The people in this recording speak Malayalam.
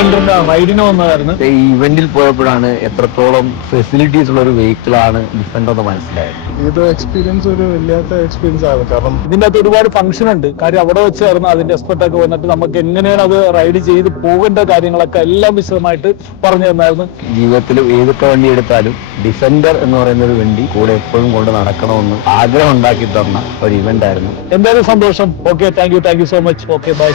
ഡിഫൻഡറിന്റെ റൈഡിന് വന്നതായിരുന്നു. ഈ ഇവന്റിൽ പോയപ്പോഴാണ് എത്രത്തോളം ഫെസിലിറ്റീസ് ഉള്ള ഒരു വെഹിക്കിളാണ് ഡിഫൻഡർ എന്ന് മനസ്സിലായത്. ഇത് എക്സ്പീരിയൻസ് ഒരു വല്ലാത്ത എക്സ്പീരിയൻസ് ആണ്. കാരണം ഇതിന്റെ അകത്ത് ഒരുപാട് ഫംഗ്ഷൻ ഉണ്ട്. കാര്യം അവിടെ വെച്ചായിരുന്നു അതിന്റെ എക്സ്പെർട്ട് ഒക്കെ വന്നിട്ട് നമുക്ക് എങ്ങനെയാണ് അത് റൈഡ് ചെയ്ത് പോകേണ്ട കാര്യങ്ങളൊക്കെ എല്ലാം വിശദമായിട്ട് പറഞ്ഞു തന്നായിരുന്നു. ജീവിതത്തിൽ ഏതൊക്കെ വണ്ടി എടുത്താലും ഡിഫൻഡർ എന്ന് പറയുന്ന ഒരു വണ്ടി കൂടെ എപ്പോഴും കൊണ്ട് നടക്കണമെന്ന് ആഗ്രഹം ഉണ്ടാക്കി തന്ന ഒരു ഇവന്റ് ആയിരുന്നു. എന്തായാലും സന്തോഷം. Okay, thank you so much. Okay, by.